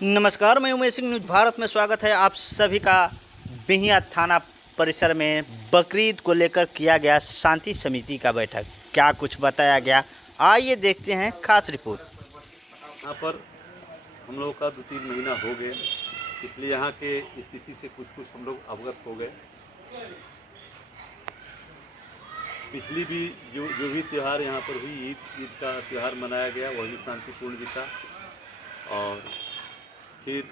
नमस्कार, मैं उमेश सिंह। न्यूज़ भारत में स्वागत है आप सभी का। बिहिया थाना परिसर में बकरीद को लेकर किया गया शांति समिति का बैठक। क्या कुछ बताया गया, आइए देखते हैं खास रिपोर्ट। यहाँ पर हम लोगों का 2-3 महीना हो गए, इसलिए यहाँ के स्थिति से कुछ हम लोग अवगत हो गए। पिछली भी जो भी त्यौहार यहाँ पर हुई, ईद का त्यौहार मनाया गया, वह भी शांतिपूर्ण बीता। और फिर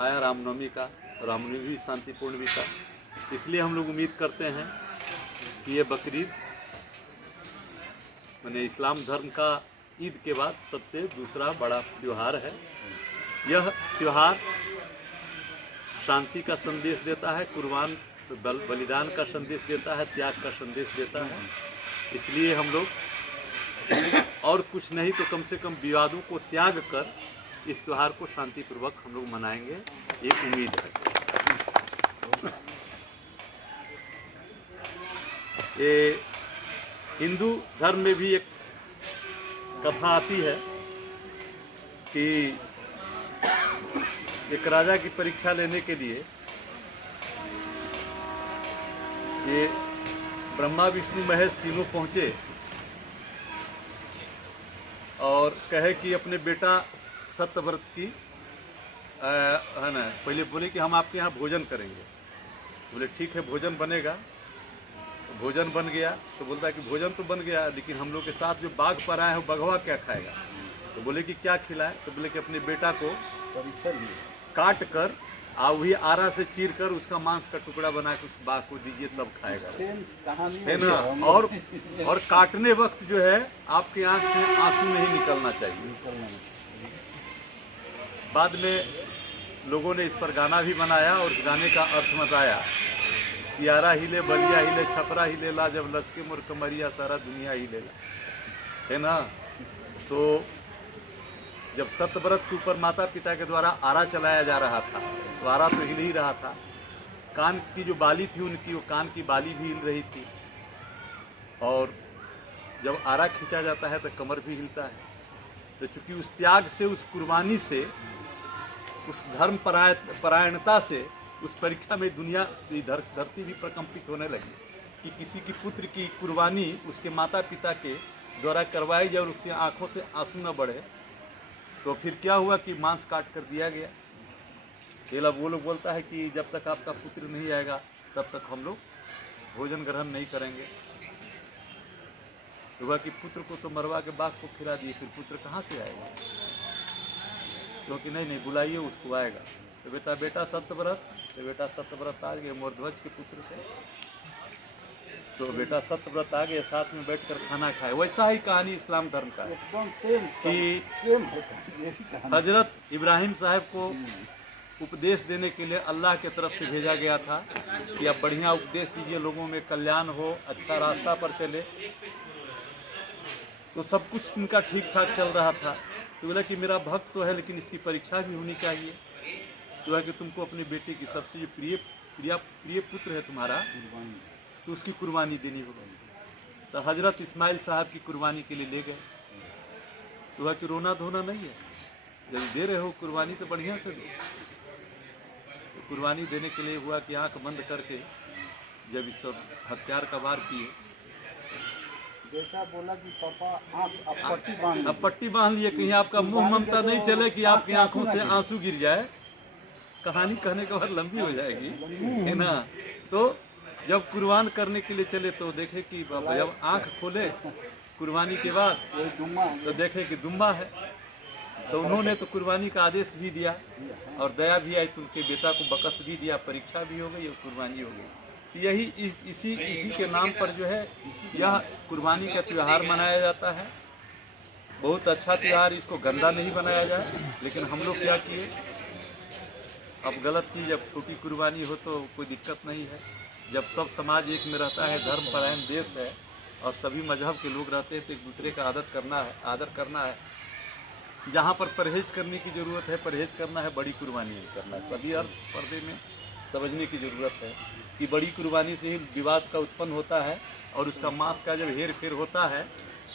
आया रामनवमी का, रामनवमी भी शांतिपूर्ण बीता। इसलिए हम लोग उम्मीद करते हैं कि ये बकरीद माने इस्लाम धर्म का ईद के बाद सबसे दूसरा बड़ा त्यौहार है। यह त्यौहार शांति का संदेश देता है, कुर्बान बलिदान का संदेश देता है, त्याग का संदेश देता है। इसलिए हम लोग और कुछ नहीं तो कम से कम विवादों को त्याग कर इस त्यौहार को शांतिपूर्वक हम लोग मनाएंगे, ये उम्मीद है। ये हिंदू धर्म में भी एक कथा आती है कि एक राजा की परीक्षा लेने के लिए ये ब्रह्मा विष्णु महेश तीनों पहुँचे और कहे कि अपने बेटा सत्यव्रत की है ना, पहले बोले कि हम आपके यहाँ भोजन करेंगे। बोले ठीक है, भोजन बनेगा। तो भोजन बन गया तो बोलता है कि भोजन तो बन गया, लेकिन हम लोग के साथ जो बाघ पर आया है वो बघवा क्या खाएगा। तो बोले कि क्या खिलाए। तो बोले कि अपने बेटा को काट कर वही आरा से चीर कर उसका मांस का टुकड़ा बना के उस बाघ को दीजिए, तब खाएगा, है ना। और काटने वक्त जो है आपकी आंख से आंसू नहीं निकलना चाहिए। बाद में लोगों ने इस पर गाना भी बनाया और उस गाने का अर्थ बताया कि आरा हिले, बलिया हिले, छपरा हिले ला, जब लचके मोर कमरिया सारा दुनिया हिले ला, है ना। तो जब सत्यव्रत के ऊपर माता पिता के द्वारा आरा चलाया जा रहा था तो आरा तो हिल ही रहा था। कान की जो बाली थी उनकी, वो कान की बाली भी हिल रही थी। और जब आरा खींचा जाता है तो कमर भी हिलता है। तो चूँकि उस त्याग से, उस कुर्बानी से, उस धर्म परायणता से उस परीक्षा में दुनिया की धरती भी प्रकंपित होने लगी कि किसी की पुत्र की कुर्बानी उसके माता पिता के द्वारा करवाई जाए और उसकी आंखों से आंसू न बढ़े। तो फिर क्या हुआ कि मांस काट कर दिया गया। केला वो लोग बोलता है कि जब तक आपका पुत्र नहीं आएगा तब तक हम लोग भोजन ग्रहण नहीं करेंगे। हुआ कि पुत्र को तो मरवा के बाघ को खिला दिए, फिर पुत्र कहाँ से आएगा। क्योंकि नहीं बुलाइए उसको, आएगा। तो बेटा सत्यव्रत, तो बेटा सत्यव्रत आ गए, मोरध्वज के पुत्र थे। तो बेटा सत्यव्रत आ गए, साथ में बैठकर खाना खाए। वैसा ही कहानी इस्लाम धर्म का है कि हजरत इब्राहिम साहब को उपदेश देने के लिए अल्लाह के तरफ से भेजा गया था कि आप बढ़िया उपदेश दीजिए, लोगों में कल्याण हो, अच्छा रास्ता पर चले। तो सब कुछ इनका ठीक ठाक चल रहा था। तो बोला कि मेरा भक्त तो है लेकिन इसकी परीक्षा भी होनी चाहिए। तो है कि तुमको अपनी बेटी की सबसे जो प्रिय पुत्र है तुम्हारा, तो उसकी कुर्बानी देनी होगी। तो हजरत इस्माइल साहब की कुर्बानी के लिए ले गए। तो है कि रोना धोना नहीं है, जब दे रहे हो कुर्बानी तो बढ़िया से दो। तो कुर्बानी देने के लिए हुआ कि आंख बंद करके जब इस सब हथियार का वार किए, बेटा बोला कि पापा अब पट्टी बांध लिए, कहीं आपका मुंह ममता नहीं चले कि आपकी आंखों से आंसू गिर जाए। कहानी कहने के बाद लंबी हो जाएगी, है ना। तो जब कुर्बान करने के लिए चले तो देखे कि बाबा, जब आंख खोले कुर्बानी के बाद तो देखे कि दुम्बा है। तो उन्होंने तो कुर्बानी का आदेश भी दिया और दया भी आई, तो उनके बेटा को बकस भी दिया, परीक्षा भी हो गई और कुर्बानी हो गई। यही इसी के नाम पर जो है यह कुर्बानी का त्यौहार मनाया जाता है। बहुत अच्छा त्यौहार, इसको गंदा नहीं बनाया जाए। लेकिन हम लोग क्या किए, अब गलत चीज़, जब छोटी कुर्बानी हो तो कोई दिक्कत नहीं है। जब सब समाज एक में रहता है, धर्म परायण देश है और सभी मजहब के लोग रहते हैं, तो एक दूसरे का आदर करना है। जहाँ पर परहेज करने की ज़रूरत है परहेज करना है, बड़ी कुर्बानी नहीं करना है। सभी अर्थ पर्दे में समझने की ज़रूरत है कि बड़ी कुर्बानी से ही विवाद का उत्पन्न होता है और उसका मांस का जब हेर फेर होता है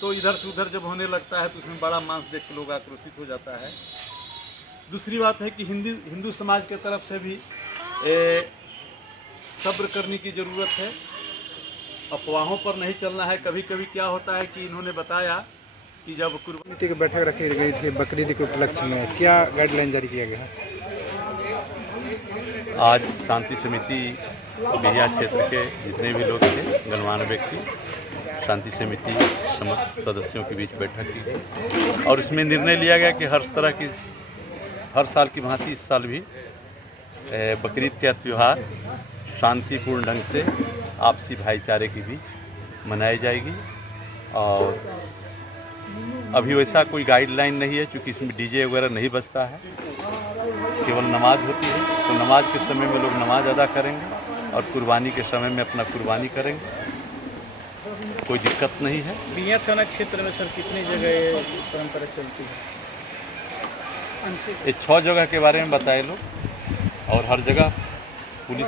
तो इधर से उधर जब होने लगता है तो उसमें बड़ा मांस देख के लोग आक्रोशित हो जाता है। दूसरी बात है कि हिंदू समाज के तरफ से भी सब्र करने की ज़रूरत है, अफवाहों पर नहीं चलना है। कभी कभी क्या होता है कि इन्होंने बताया कि जब कुर्बानी समिति की बैठक रखी गई थी बकरीद के उपलक्ष्य में, क्या गाइडलाइन जारी किया गया है? आज शांति समिति बिहिया क्षेत्र के जितने भी लोग थे, गणमान्य व्यक्ति, शांति समिति समस्त सदस्यों के बीच बैठक की गई और इसमें निर्णय लिया गया कि हर साल की भांति इस साल भी बकरीद का त्यौहार शांतिपूर्ण ढंग से आपसी भाईचारे के बीच मनाई जाएगी। और अभी वैसा कोई गाइडलाइन नहीं है, क्योंकि इसमें डीजे वगैरह नहीं बजता है, केवल नमाज होती है। तो नमाज के समय में लोग नमाज अदा करेंगे और कुर्बानी के समय में अपना कुर्बानी करेंगे, कोई दिक्कत नहीं है। बिहिया थाना क्षेत्र में सर कितनी जगह ये परंपरा चलती है? ये 6 जगह के बारे में बताए लोग और हर जगह पुलिस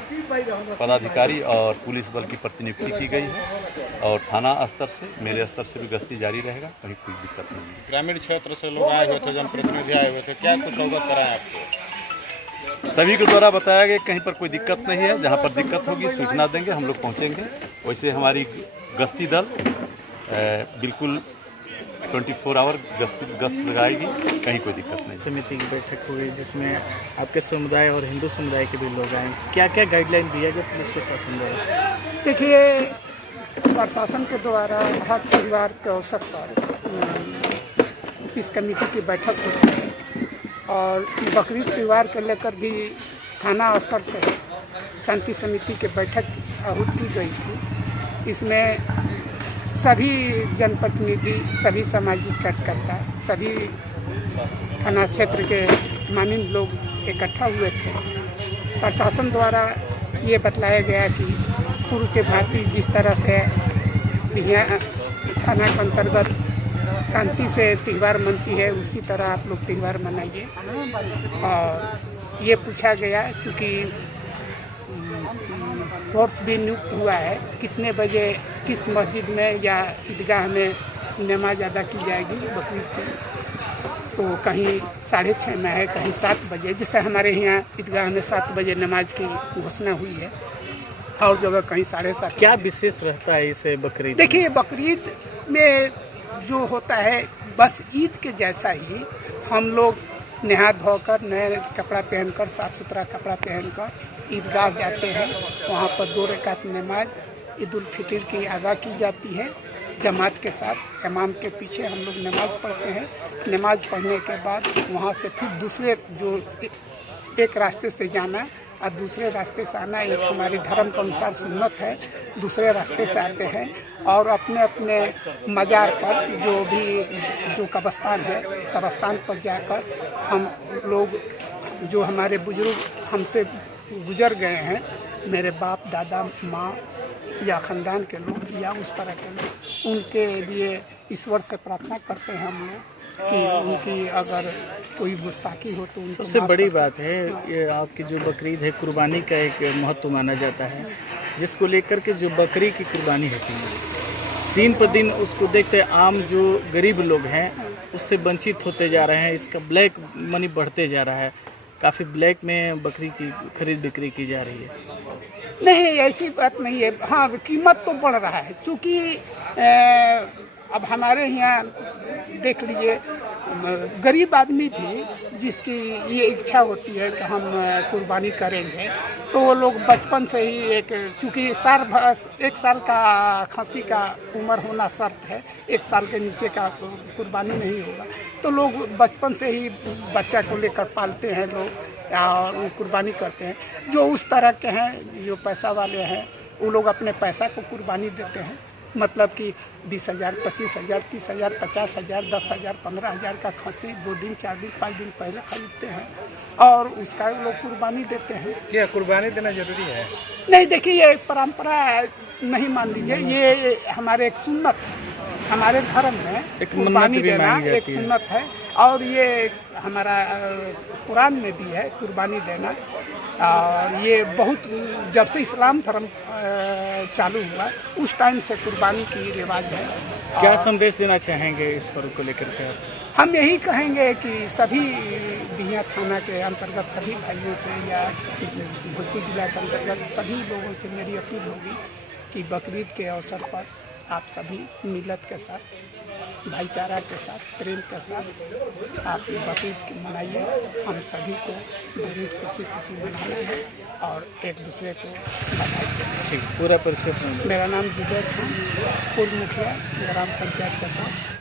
पदाधिकारी और पुलिस बल की प्रतिनियुक्ति की गई है और थाना स्तर से मेरे स्तर से भी गश्ती जारी रहेगा, कहीं कोई दिक्कत नहीं है। ग्रामीण क्षेत्र से लोग आए हुए थे, जनप्रतिनिधि आए हुए थे, क्या कुछ अवगत कराएं आपको? सभी के द्वारा बताया गया कहीं पर कोई दिक्कत नहीं है, जहाँ पर दिक्कत होगी सूचना देंगे, हम लोग पहुँचेंगे। वैसे हमारी गश्ती दल बिल्कुल 24 आवर गश्त लगाएगी, कहीं कोई दिक्कत नहीं। समिति की बैठक हुई जिसमें आपके समुदाय और हिंदू समुदाय के भी लोग आए, क्या क्या गाइडलाइन दिया गया पुलिस प्रशासन द्वारा? देखिए, प्रशासन के द्वारा हर परिवार के अवसर पर इस कमेटी की बैठक होती है और बकरीद त्यौहार को लेकर भी थाना स्तर से शांति समिति की बैठक आहूत की गई थी। इसमें सभी जनप्रतिनिधि, सभी सामाजिक कार्यकर्ता, सभी थाना क्षेत्र के माननीय लोग इकट्ठा हुए थे। प्रशासन द्वारा ये बतलाया गया कि पूर्व के भांति जिस तरह से बिहिया थाना के अंतर्गत शांति से त्यौहार मनती है, उसी तरह आप लोग त्यौहार मनाइए। और ये पूछा गया क्योंकि फोर्स भी नियुक्त हुआ है, कितने बजे किस मस्जिद में या ईदगाह में नमाज अदा की जाएगी बकरीद की, तो कहीं 6:30 में है, कहीं 7 बजे। जैसे हमारे यहाँ ईदगाह में 7 बजे नमाज की घोषणा हुई है और जगह कहीं 7:30। क्या विशेष रहता है इसे बकरीद? देखिए, बकरीद में जो होता है बस ईद के जैसा ही हम लोग नहा धोकर नए कपड़ा पहनकर, साफ़ सुथरा कपड़ा पहनकर ईदगाह जाते हैं। वहाँ पर 2 रकात नमाज ईद उल फितर की अदा की जाती है जमात के साथ। इमाम के पीछे हम लोग नमाज पढ़ते हैं। नमाज पढ़ने के बाद वहाँ से फिर दूसरे जो एक रास्ते से जाना और दूसरे रास्ते से आना, एक हमारे धर्म के अनुसार सुन्नत है। दूसरे रास्ते से आते हैं और अपने अपने मज़ार पर जो कब्रिस्तान है, कब्रिस्तान पर जाकर हम लोग, जो हमारे बुजुर्ग हमसे गुजर गए हैं, मेरे बाप दादा माँ या ख़ानदान के लोग या उस तरह के लोग, उनके लिए ईश्वर से प्रार्थना करते हैं हम लोग कि उनकी अगर कोई गुस्ताखी हो तो उनको। सबसे बड़ी बात है ये आपकी जो बकरीद है, कुर्बानी का एक महत्व माना जाता है, जिसको लेकर के जो बकरी की कुर्बानी होती है, दिन पर दिन उसको देखते आम जो गरीब लोग हैं उससे वंचित होते जा रहे हैं। इसका ब्लैक मनी बढ़ते जा रहा है, काफ़ी ब्लैक में बकरी की खरीद बिक्री की जा रही है। नहीं, ऐसी बात नहीं है। हाँ, कीमत तो बढ़ रहा है, चूँकि अब हमारे यहाँ देख लीजिए, गरीब आदमी भी जिसकी ये इच्छा होती है कि हम कुर्बानी करेंगे, तो वो लोग बचपन से ही चूँकि 1 साल का खस्सी का उम्र होना शर्त है, 1 साल के नीचे का कुर्बानी नहीं होगा, तो लोग बचपन से ही बच्चा को लेकर पालते हैं लोग और कुर्बानी करते हैं। जो उस तरह के हैं, जो पैसा वाले हैं, वो लोग अपने पैसा को कुर्बानी देते हैं। मतलब कि 20,000, 25,000, 30,000, 50,000, 10,000, 15,000 का खस्सी 2 दिन, 4 दिन, 5 दिन पहले खरीदते हैं और उसका लोग कुर्बानी देते हैं। क्या कुर्बानी देना जरूरी है? नहीं, देखिए, ये परंपरा नहीं मान लीजिए, ये हमारे एक सुन्नत है। हमारे धर्म में कुर्बानी देना एक सुन्नत है और ये हमारा कुरान में भी है कुर्बानी देना। और ये बहुत, जब से इस्लाम धर्म चालू हुआ उस टाइम से कुर्बानी की रिवाज है। क्या संदेश देना चाहेंगे इस पर्व को लेकर के? हम यही कहेंगे कि सभी बिहिया थाना के अंतर्गत सभी भाइयों से या भोजपुर जिला के अंतर्गत सभी लोगों से मेरी अपील होगी कि बकरीद के अवसर पर आप सभी मिलत के साथ, भाईचारा के साथ, प्रेम के साथ आप बकरीद मनाइए। हम सभी को बकरीद खुशी मनाना है और एक दूसरे को बधाई देना। ठीक, पूरा परिचय। मेरा नाम जुबैर खान, पूर्व मुखिया ग्राम पंचायत चक्का।